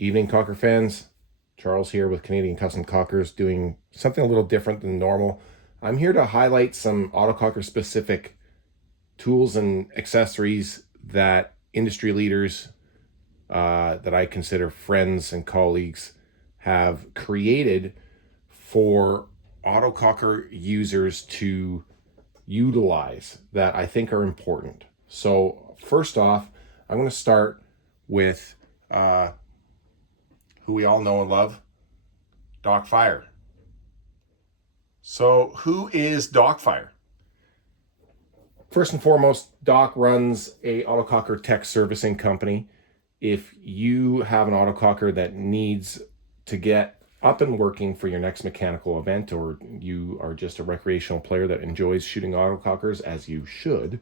Evening, Cocker fans. Charles here with Canadian Custom Cockers, doing something a little different than normal. I'm here to highlight some Autococker specific tools and accessories that industry leaders that I consider friends and colleagues have created for Autococker users to utilize that I think are important. So first off, I'm going to start with who we all know and love, DocFire. So who is DocFire? First and foremost, Doc runs a Autococker tech servicing company. If you have an Autococker that needs to get up and working for your next mechanical event, or you are just a recreational player that enjoys shooting Autocockers, as you should,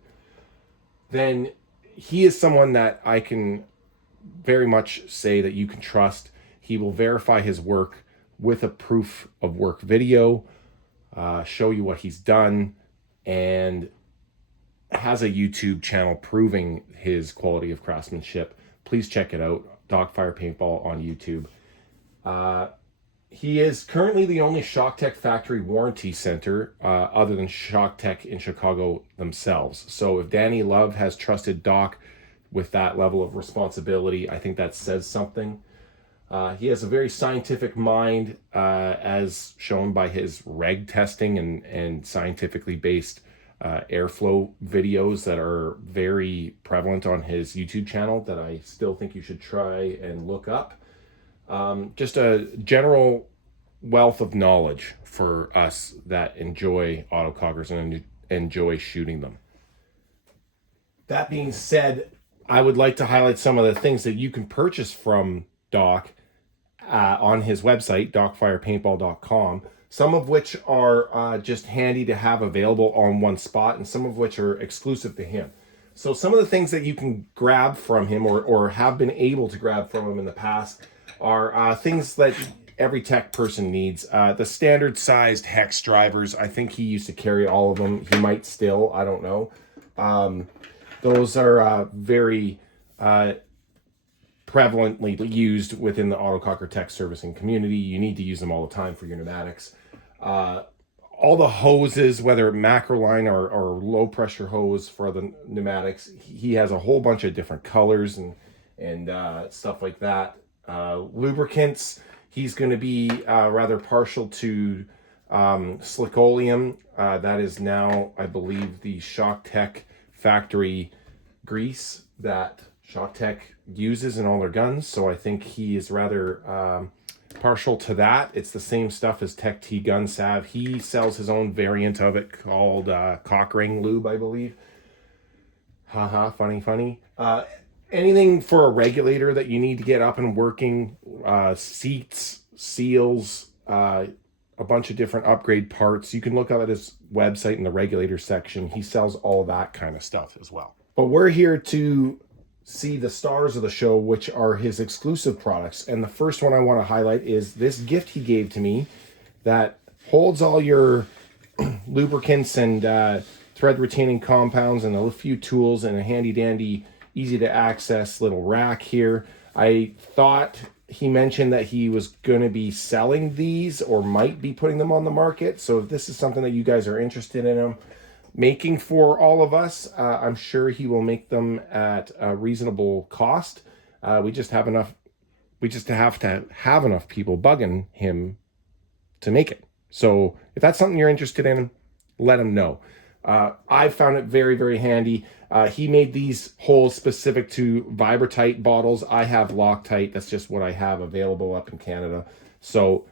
then he is someone that I can very much say that you can trust. He will verify his work with a proof of work video, show you what he's done, and has a YouTube channel proving his quality of craftsmanship. Please check it out, DocFire Paintball on YouTube. He is currently the only ShockTech factory warranty center other than ShockTech in Chicago themselves. So if Danny Love has trusted Doc with that level of responsibility, I think that says something. He has a very scientific mind, as shown by his reg testing and scientifically based airflow videos that are very prevalent on his YouTube channel that I still think you should try and look up. Just a general wealth of knowledge for us that enjoy autocockers and enjoy shooting them. That being said, I would like to highlight some of the things that you can purchase from Doc on his website, DocFirePaintball.com, some of which are just handy to have available on one spot, and some of which are exclusive to him. So some of the things that you can grab from him or have been able to grab from him in the past are things that every tech person needs. The standard sized hex drivers, I think he used to carry all of them. He might still, I don't know. Those are very prevalently used within the Autococker tech servicing community. You need to use them all the time for your pneumatics. All the hoses, whether macro line or low pressure hose for the pneumatics, he has a whole bunch of different colors and stuff like that. Lubricants, he's going to be rather partial to Slickoleum. That is now, I believe, the ShockTech factory grease that ShockTech uses in all their guns. So I think he is rather partial to that. It's the same stuff as Tech T Gun Salve. He sells his own variant of it called Cock Ring Lube, I believe. Haha, funny. Anything for a regulator that you need to get up and working, seats, seals, a bunch of different upgrade parts. You can look up at his website in the regulator section. He sells all that kind of stuff as well. But we're here to see the stars of the show, which are his exclusive products. And the first one I want to highlight is this gift he gave to me that holds all your lubricants and thread retaining compounds and a few tools and a handy dandy, easy to access little rack here. I thought he mentioned that he was going to be selling these or might be putting them on the market. So if this is something that you guys are interested in him making for all of us, I'm sure he will make them at a reasonable cost. We just have to have enough people bugging him to make it. So if that's something you're interested in, let him know. I found it very, very handy. He made these holes specific to Vibratite bottles. I have Loctite. That's just what I have available up in Canada. So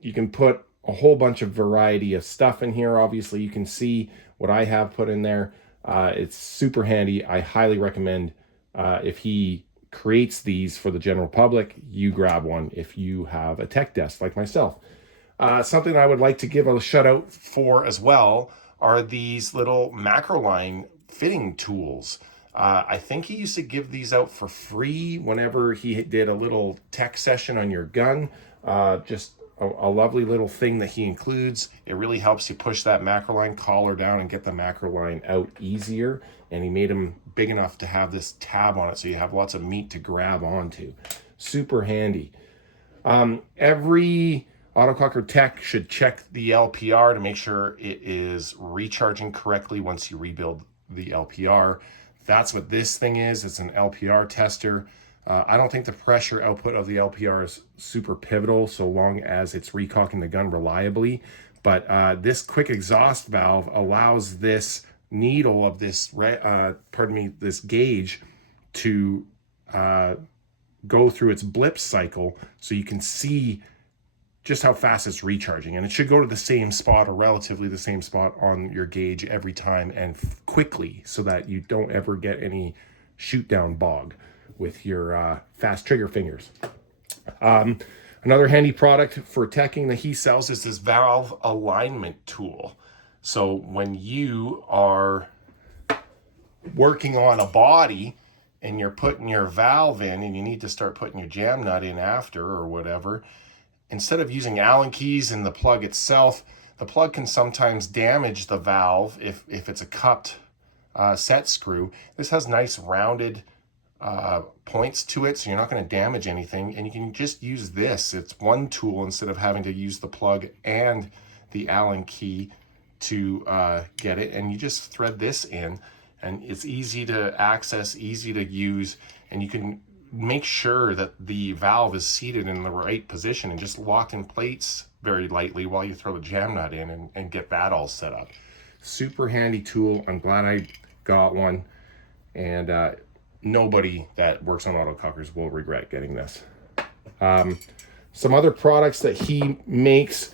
you can put a whole bunch of variety of stuff in here. Obviously, you can see what I have put in there. It's super handy. I highly recommend if he creates these for the general public, you grab one if you have a tech desk like myself. Something I would like to give a shout out for as well are these little macro line fitting tools. I think he used to give these out for free whenever he did a little tech session on your gun. Just a lovely little thing that he includes. It really helps you push that macro line collar down and get the macro line out easier. And he made them big enough to have this tab on it so you have lots of meat to grab onto. Super handy. Every Autococker tech should check the LPR to make sure it is recharging correctly once you rebuild the LPR. That's what this thing is. It's an LPR tester. I don't think the pressure output of the LPR is super pivotal so long as it's recocking the gun reliably. But this quick exhaust valve allows this needle of this, this gauge to go through its blip cycle so you can see just how fast it's recharging. And it should go to the same spot or relatively the same spot on your gauge every time and quickly so that you don't ever get any shoot down bog with your fast trigger fingers. Another handy product for teching that he sells is this valve alignment tool. So when you are working on a body and you're putting your valve in and you need to start putting your jam nut in after or whatever, instead of using Allen keys in the plug itself, the plug can sometimes damage the valve if it's a cupped set screw. This has nice rounded points to it, so you're not going to damage anything, and you can just use this. It's one tool instead of having to use the plug and the Allen key to get it, and you just thread this in, and it's easy to access, easy to use, and you can make sure that the valve is seated in the right position and just locked in place very lightly while you throw the jam nut in and get that all set up. Super handy tool. I'm glad I got one, and nobody that works on autocockers will regret getting this. Some other products that he makes,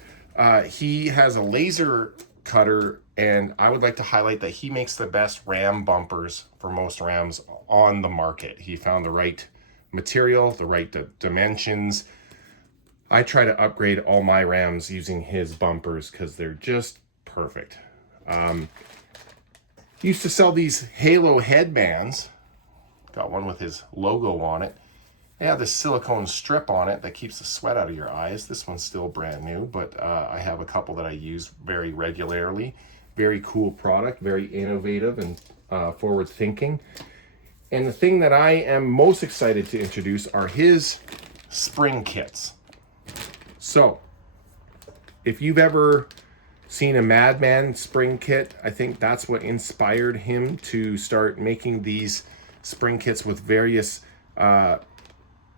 he has a laser cutter, and I would like to highlight that he makes the best ram bumpers for most rams on the market. He found the right material, the right dimensions. I try to upgrade all my rams using his bumpers because they're just perfect. He used to sell these Halo headbands. Got one with his logo on it. They have this silicone strip on it that keeps the sweat out of your eyes. This one's still brand new, but I have a couple that I use very regularly. Very cool product, very innovative and forward thinking. And the thing that I am most excited to introduce are his spring kits. So, if you've ever seen a Madman spring kit, I think that's what inspired him to start making these spring kits with various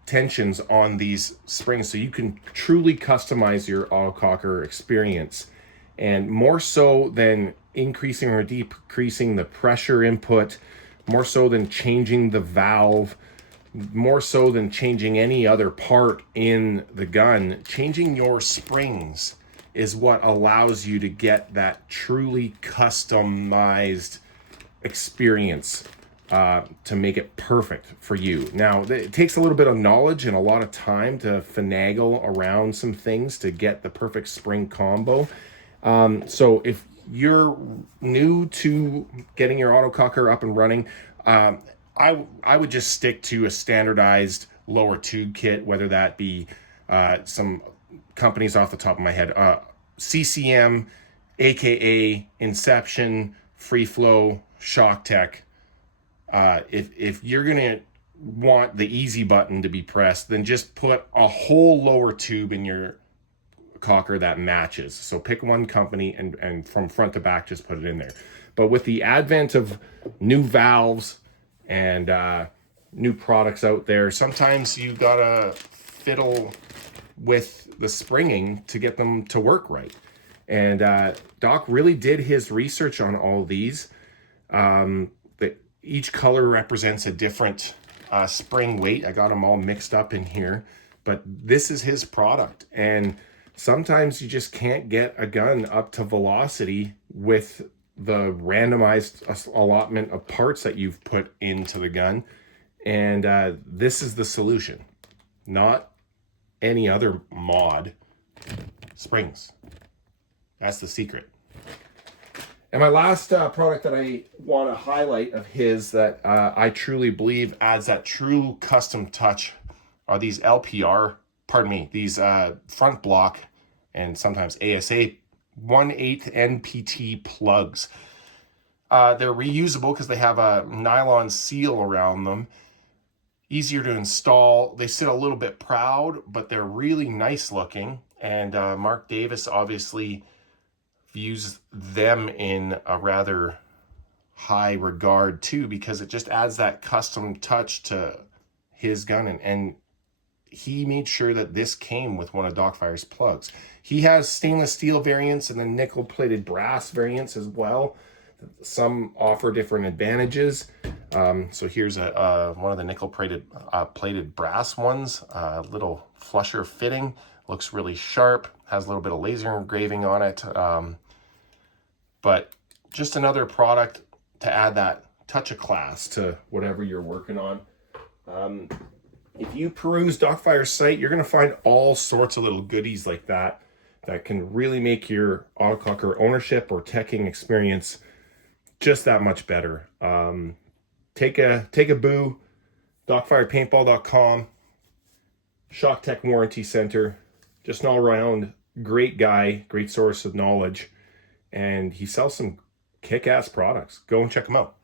tensions on these springs so you can truly customize your autococker experience. And more so than increasing or decreasing the pressure input, more so than changing the valve, more so than changing any other part in the gun, changing your springs is what allows you to get that truly customized experience to make it perfect for you. Now, it takes a little bit of knowledge and a lot of time to finagle around some things to get the perfect spring combo. So if you're new to getting your autococker up and running, I would just stick to a standardized lower tube kit, whether that be some companies off the top of my head, CCM, aka Inception, Free Flow, Shock Tech. If you're gonna want the easy button to be pressed, then just put a whole lower tube in your cocker that matches. So pick one company and from front to back, just put it in there. But with the advent of new valves and new products out there, sometimes you gotta fiddle with the springing to get them to work right. And Doc really did his research on all these. Each color represents a different spring weight. I got them all mixed up in here, but this is his product. And sometimes you just can't get a gun up to velocity with the randomized allotment of parts that you've put into the gun. And this is the solution, not any other mod. Springs. That's the secret. And my last product that I want to highlight of his that I truly believe adds that true custom touch are these these front block and sometimes ASA 1/8 NPT plugs. They're reusable because they have a nylon seal around them. easier to install. They sit a little bit proud, but they're really nice looking. And Mark Davis obviously views them in a rather high regard too, because it just adds that custom touch to his gun. And he made sure that this came with one of DocFire's plugs. He has stainless steel variants and then nickel plated brass variants as well. Some offer different advantages. So here's one of the nickel plated brass ones, a little flusher fitting, looks really sharp, has a little bit of laser engraving on it. But just another product to add that touch of class to whatever you're working on. If you peruse DocFire's site, you're going to find all sorts of little goodies like that that can really make your Autococker ownership or teching experience just that much better. Take a boo, DocFirePaintball.com, Shock Tech Warranty Center, just an all-around great guy, great source of knowledge, and he sells some kick-ass products. Go and check him out.